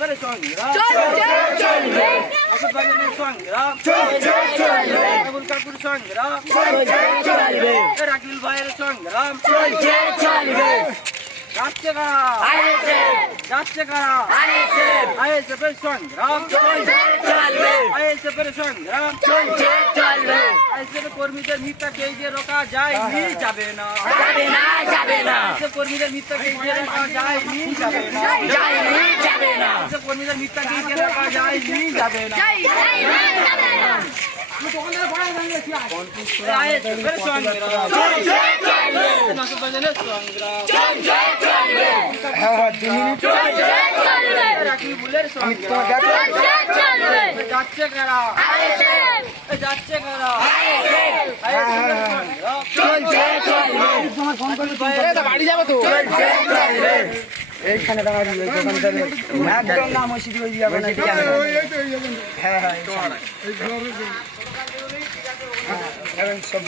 করে সংগ্রাম সংগ্রাম আবুল কাকুর সংগ্রাম রাকিবুল ভাইয়ের সংগ্রাম যাচ্ছে কারা যাচ্ছে কারা আইএসএফের সংগ্রাম আইএসএফের সংগ্রাম আইএসএফের কর্মীদের মিথ্যা কেজে রোকা যায়নি যাবে না আইএসএফ কর্মীদের মিথ্যা কেজে রোকা যায়নি যাবে না আইএসএফ কর্মীদের মিথ্যা কেজে রোকা যায়নি যাবে না আইএসএফের সংগ্রাম রাকিবুলের সংগ্রাম যাচ্ছে কারা যাচ্ছে কারা বাড়ি যাবো তো এইখানে একদম নাম ওই সিটি হয়ে যাবে না হ্যাঁ হ্যাঁ সব